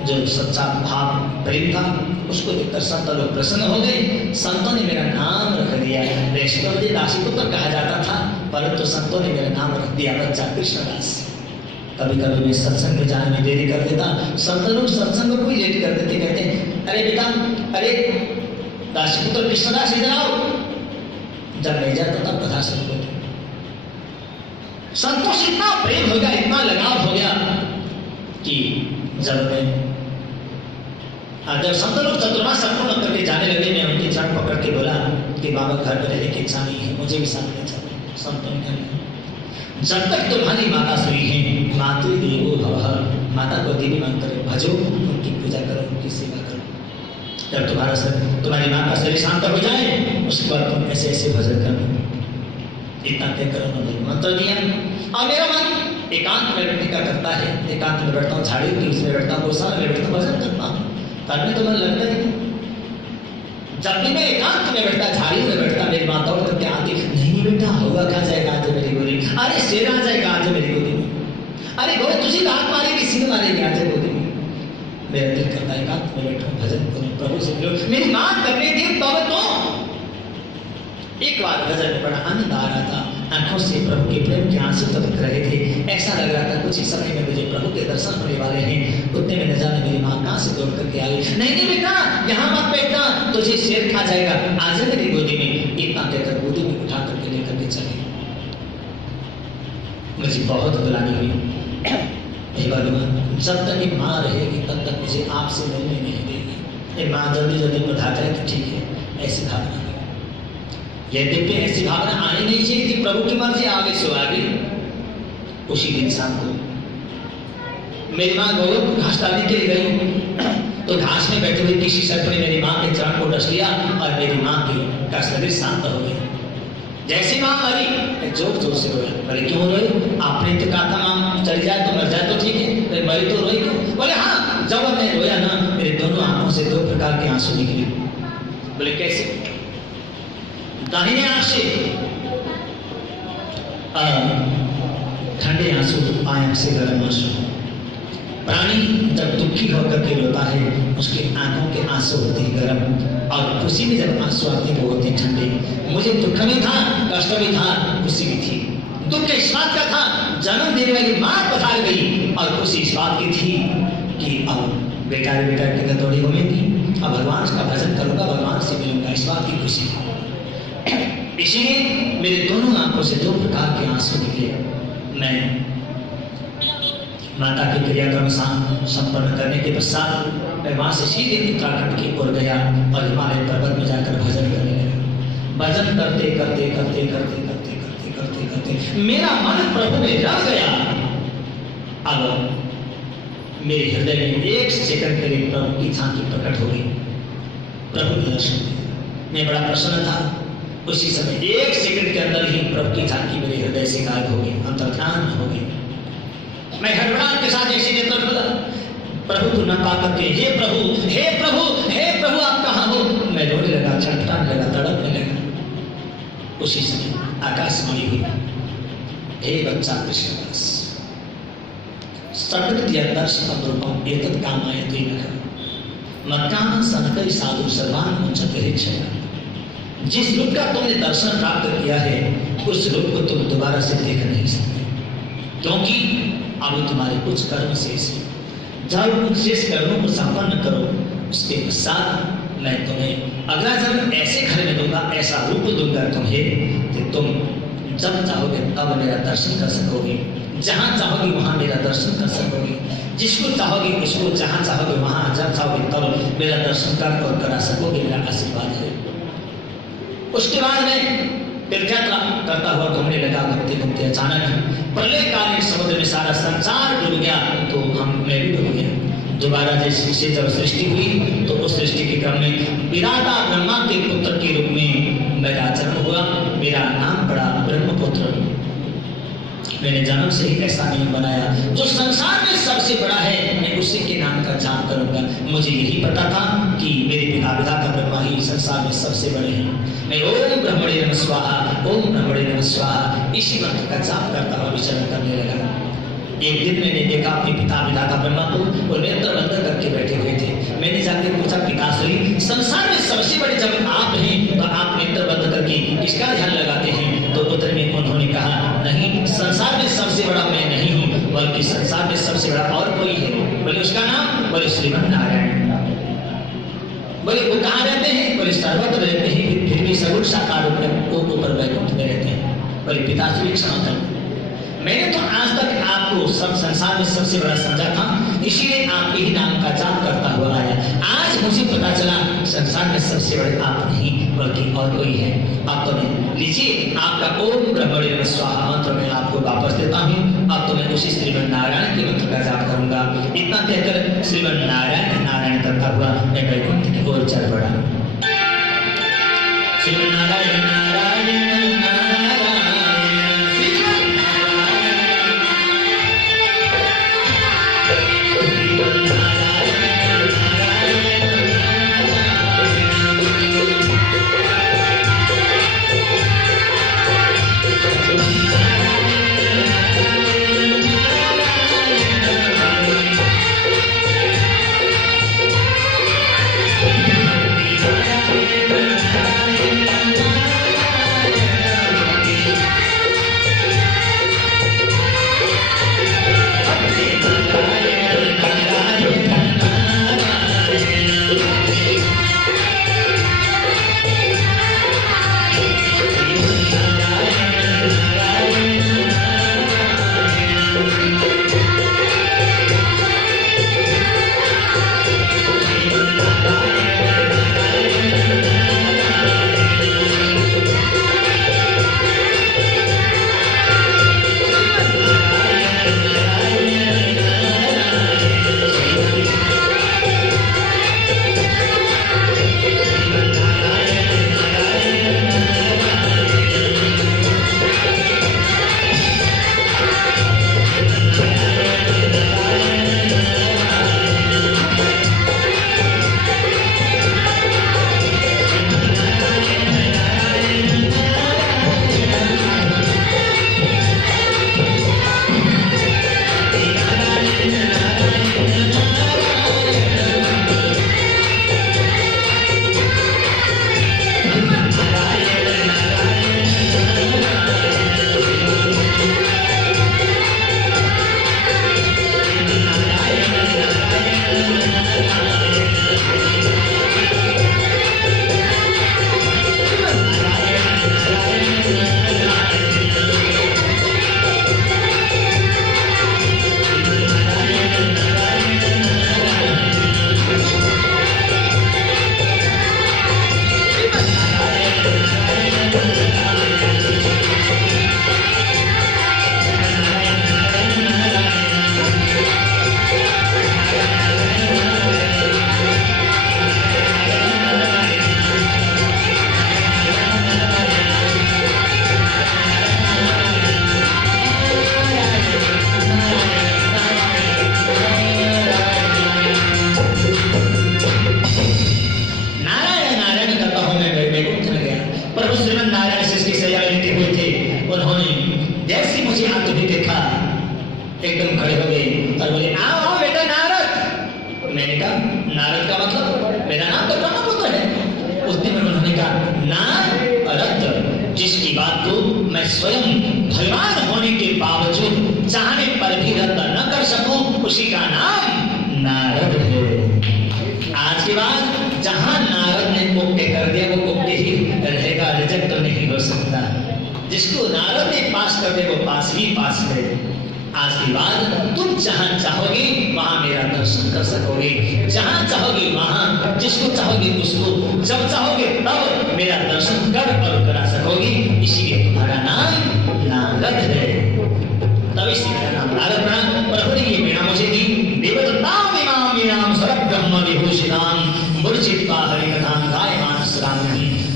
जो सच्चा भाव प्रेम था उसको देखकर संत लोग प्रसन्न हो गए। संतों ने मेरा नाम रख दिया, वैष्णव जी दासीपुत्र कहा जाता था, परंतु संतों ने मेरा नाम रख दिया बच्चा कृष्णदास। कभी कभी मैं सत्संग में जाने में देरी कर देता, संत लोग सत्संग को ही लेट कर देते, कहते अरे बेटा, अरे दासीपुत्र कृष्णदास इधर आओ। जब मैं जाता तब कथा शुरू होती। संतोष इतना प्रेम हो गया, इतना लगाव हो गया कि जब संत लोग चतुर्मास संपूर्ण करके जाने लगे, मैं उनके चरण पकड़ के बोला कि बाबा घर में रहने की इच्छा नहीं है, मुझे भी साथ में चलो। संतों ने जब तक तुम्हारी माता सोई है, मातृदेवो भवः, माता को देवी मानकर भजो, उनकी पूजा करो, उनकी सेवा करो। जब तुम्हारी माँ का शरीर शांत हो जाए उसके बाद तुम ऐसे ऐसे भजन करो, इतना तय करो। मंत्र दिया और मेरा मन एकांत में बैठने का करता है, एकांत में बैठता हूँ, झाड़ी के उसमें बैठता हूँ, गोशाला में बैठता हूँ, भजन करता हूँ, करने तो मन लगता है। जब भी मैं एकांत में बैठता, झाड़ी में बैठता, मेरी माता और क्या आती, नहीं बेटा होगा क्या जाएगा आज मेरी गोदी, अरे शेर आ जाएगा आज मेरी गोदी में, अरे गोद तुझे लात मारेगी, सिंह मारेगी आज गोदी में। मेरा दिल करता है एकांत में बैठा भजन करूं, प्रभु से मिलो, मेरी मात करने दी तब तो। एक बार भजन में बड़ा आनंद आ रहा था, आंखों से प्रभु के प्रेम के आंसू टपक रहे थे, ऐसा लग रहा था कुछ ही समय में मुझे प्रभु के दर्शन होने वाले हैं। उतने में न जाने मेरी माँ कहाँ से दौड़ करके आई, नहीं नहीं बेटा यहाँ मत बैठना, तुझे शेर खा जाएगा, आज मेरी गोदी में। इतना कहकर गोदी में उठा करके लेकर के चले। मुझे बहुत बुलानी हुई। हे भगवान, जब तक ये माँ रहेगी तब तक मुझे आपसे मिलने नहीं देगी। ये माँ जल्दी जल्दी बता जाए तो ठीक है, ऐसी भावना। यद्यपि ऐसी भावना आनी नहीं चाहिए थी, प्रभु की मर्जी आगे सो आगे। उसी दिन शाम को मेरी माँ गौरव को घास डालने के लिए गई, तो घास में बैठे हुए किसी सर्प ने मेरी माँ के चरण को डस लिया और मेरी माँ का शरीर शांत हो गया। जैसी माँ मरी, जोर जोर से रोया। बोले क्यों रोई? आपने तो कहा था माँ चली जाए तो मर जाए तो ठीक है, मरी तो रोई क्यों? बोले हाँ, जब मैं रोया ना, मेरे दोनों आंखों से दो प्रकार के आंसू निकले। बोले कैसे? दाहिने आंख से ठंडे आंसू, बाएं आंख से गर्म आंसू। प्राणी जब दुखी होकर के रोता है, उसके आंखों के आंसू होते हैं गर्म, और खुशी में जब आंसू आते हैं वो होते हैं ठंडे। मुझे दुख भी था, कष्ट भी था, खुशी भी थी। दुख इस बात का था, जन्म देने वाली माँ पधार गई, और खुशी इस बात की थी कि अब बेटा की गदौड़ी हो लेगी, अब भगवान का भजन करूंगा, भगवान से मिलूंगा, इस बात की खुशी थी। इसीलिए मेरे दोनों आंखों से दो प्रकार के आंसू निकले। मैं माता के क्रियाक्रम संपन्न करने के पश्चात मैं वहां से सीधे उत्तराखंड की ओर गया और हिमालय पर्वत में जाकर भजन करने लगा। भजन करते करते करते करते करते करते करते करते मेरा मन प्रभु में रह गया। अब मेरे हृदय में एक सेकंड के लिए प्रभु की झांकी प्रकट हो गई। प्रभु के दर्शन मैं बड़ा प्रसन्न था। उसी समय एक सेकंड के अंदर ही प्रभु की झांकी मेरे हृदय से गायब हो गई, अंतर्ध्यान हो गई। मैं हड़बड़ाहट के साथ ऐसे नेत्र खोला, प्रभु को न पा करके हे प्रभु, हे प्रभु, हे प्रभु आप कहाँ हो? मैं रोने लगा, छटपटाने लगा, तड़पने लगा। उसी समय आकाशवाणी हुई, हे बच्चा कृष्णदास, सकृत्यदर्शनं रूपम् एतत् कामयते नः मत्काम सनकै साधु सर्वान् मुञ्चते क्षया। जिस रूप का तुमने दर्शन प्राप्त किया है, उस रूप को तुम दोबारा से देख नहीं सकते, क्योंकि अभी तुम्हारे कुछ कर्म शेष है। जब उन शेष कर्मों को संपन्न करो, उसके पश्चात मैं तुम्हें अगला जन्म ऐसे घर में दूंगा, ऐसा रूप दूंगा तुम्हें कि तुम जब चाहोगे तब मेरा दर्शन कर सकोगे, जहाँ चाहोगे वहाँ मेरा दर्शन कर सकोगे, जिसको चाहोगे उसको जहाँ चाहोगे वहाँ, जब चाहोगे तब मेरा दर्शन कर और करा सकोगे। मेरा आशीर्वाद है। उसके बाद में तीर्थयात्रा करता हुआ घूमने लगा। घूमते घूमते अचानक प्रलयकालीन समुद्र में सारा संसार डूब गया, तो मैं भी डूब गया। दोबारा जैसे जब सृष्टि हुई तो उस सृष्टि के क्रम में विधाता ब्रह्मा के पुत्र के रूप में मेरा जन्म हुआ। मेरा नाम पड़ा ब्रह्मपुत्र। मैंने जन्म से ही ऐसा नियम बनाया, जो संसार में सबसे बड़ा है मैं उसी के नाम का जाप करूंगा। मुझे यही पता था कि मेरे पिता विधाता ब्रह्मा ही संसार में सबसे बड़े हैं। मैं ओम ब्रह्मणे नमः स्वाहा, ओम ब्रह्मणे नमः स्वाहा इसी मंत्र का जाप करता हुआ विचरण करने लगा। एक दिन मैंने देखा अपने पिता विधाता ब्रह्मा को, वो नेत्र बंद करके बैठे हुए थे। मैंने जाकर पूछा, पिताश्री संसार में सबसे बड़े जब आप हैं तो आप नेत्र बंद करके इसका ध्यान लगाते हैं? तो उत्तर में उन्होंने कहा, नहीं, संसार में सबसे बड़ा मैं नहीं हूँ, बल्कि संसार में सबसे बड़ा और कोई है। बोले उसका नाम? बोले श्रीमन नारायण। बोले वो कहाँ रहते हैं? बोले सर्वत्र रहते हैं, फिर भी सर्वोच्च साकार रूप में वो ऊपर वैकुंठ में रहते हैं। बोले पिताश्री क्षमा करें, मैंने तो आज तक आपको सब संसार में सबसे बड़ा समझा था, इसीलिए आपके ही नाम का जाप करता हुआ आया। आज मुझे पता चला संसार में सबसे बड़े आप नहीं बल्कि और कोई है। आप तो लीजिए, आपका ओम ब्रह्मणे नमः स्वाहा मंत्र मैं आपको वापस देता हूँ। अब तो मैं उसी श्रीमन नारायण के मंत्र का जाप करूंगा। इतना कहकर श्रीमन नारायण नारायण करता हुआ मैं वैकुंठ की ओर चल पड़ा। श्रीमन नारायण नारायण एकदम खड़े हो गए और बोले आओ आओ बेटा नारद। मैंने कहा नारद का मतलब मेरा नाम तो ब्रह्मपुत्र है। उस दिन उन्होंने कहा नारद जिसकी बात को मैं स्वयं भगवान होने के बावजूद चाहने पर भी रद्द न कर सकूं उसी का नाम नारद है। आज के बाद जहां नारद ने कोप्टे कर दिया वो कोप्टे ही रहेगा, रिजेक्ट तो नहीं हो सकता। जिसको नारद ने पास कर दे वो पास ही पास है। आज के बाद तुम जहां चाहोगे वहां मेरा दर्शन कर सकोगे, जहां चाहोगे वहां, जिसको चाहोगे उसको, जब चाहोगे तब मेरा दर्शन कर और करा सकोगे। इसीलिए तुम्हारा नाम नारद है। तब इसी मेरा नाम नारद पड़ा। प्रभु ने ये वीणा मुझे दी। देवदत्ताम इमाम वीणाम सर्व ब्रह्म विभूषिताम मूर्छित हरि कथां गायमान सदाम।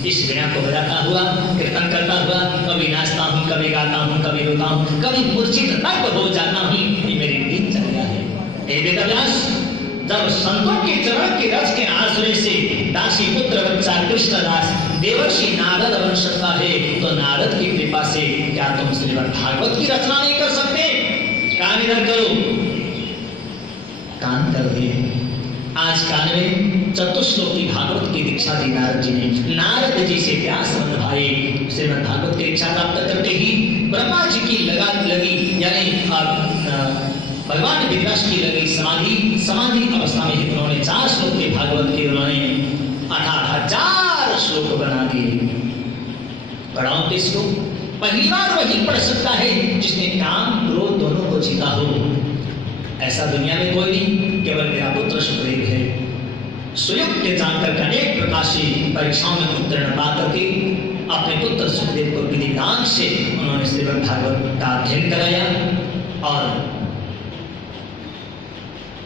इस वीणा को बजाता हुआ, कीर्तन करता हुआ, कभी नाचता हूँ, कभी गाता हूँ, कभी रोता हूँ, कभी मूर्छित तक हो जाता हूँ। ये मेरी दिनचर्या है। हे वेदव्यास, जब संतों के चरण की रस के आश्रय से दासी पुत्र बच्चा कृष्णदास देवर्षि नारद बन सकता है, तो नारद की कृपा से क्या तुम श्रीमद् भागवत की रचना नहीं कर सकते? कान इधर करो, कान कर दिए। आज कान में चतुश्लोकी भागवत की दीक्षा दी नारद जी ने। नारद जी से व्यास भाई श्रीमद् भागवत की दीक्षा प्राप्त करते ही ब्रह्मा जी की लगी यानी भगवान विद्यास की लगी समाधि अवस्था में उन्होंने 4 श्लोक के भागवत के उन्होंने 18,000 श्लोक बना दिए। पढ़ाओ किसको? पहली बार वही पढ़ सकता है जिसने काम क्रोध दोनों को जीता हो। ऐसा दुनिया में कोई नहीं, केवल मेरा पुत्र सुखदेव है। सुयुक्त के जानकर अनेक प्रकार से परीक्षाओं में उत्तीर्ण पा करके अपने पुत्र सुखदेव को विधि दान से उन्होंने श्रीमद् भागवत का अध्ययन कराया। और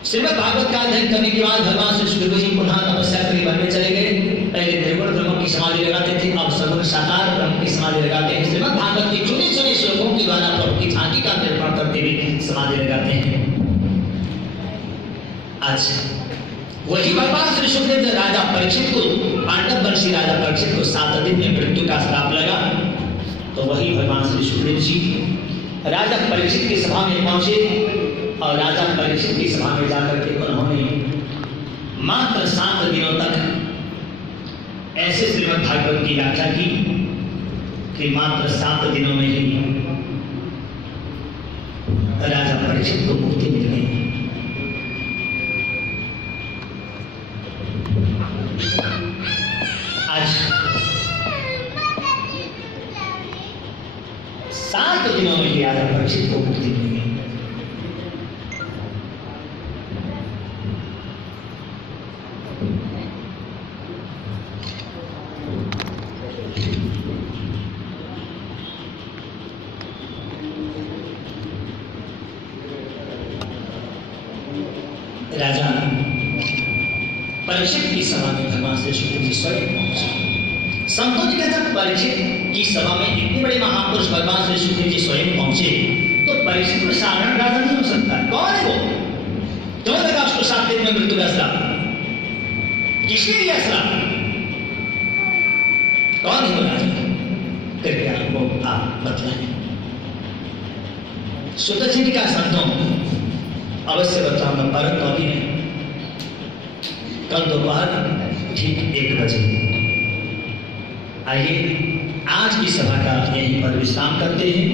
श्रीमद् भागवत का अध्ययन करने के बाद भगवान श्री सुखदेव जी पुनः तपस्या के लिए वन में चले गए। पहले निर्गुण ब्रह्म की समाधि लगाते थे, अब सगुण साकार ब्रह्म की समाधि लगाते हैं। श्रीमद् भागवत के चुने चुने श्लोकों के द्वारा प्रभु की झांकी का निर्माण करते हुए समाधि लगाते हैं। आज वही भगवान श्री सुखदेव ने राजा परीक्षित को, पांडव वंशी राजा परीक्षित को 7 दिन में मृत्यु का श्राप लगा, तो वही भगवान श्री सुखदेव जी राजा परीक्षित की सभा में पहुंचे और राजा परीक्षित की सभा में जाकर के उन्होंने मात्र 7 दिनों तक ऐसे श्रीमद् भागवत की व्याख्या की कि मात्र 7 दिनों में ही राजा परीक्षित को मुक्ति मिल गई। आज 7 दिनों में ही राजा परीक्षित को मुक्ति मिल गई। राजा परीक्षित की सभा में भगवान श्री सुखदेव जी स्वयं पहुंचे। संतों जी कहते हैं परीक्षित की सभा में इतने बड़े महापुरुष भगवान श्री सुखदेव जी स्वयं पहुंचे तो परीक्षित में साधारण राजा नहीं हो सकता। कौन है वो? क्यों लगा उसको 7 दिन में मृत्यु का श्राप? किसने दिया श्राप? कौन है वो राजा? कृपया वो आप बतलाएं। सुत जी का संतों अवश्य बताऊंगा, परंतु अभी नहीं, कल दोपहर ठीक 1 बजे। आइए आज की सभा का यहीं पर विश्राम करते हैं।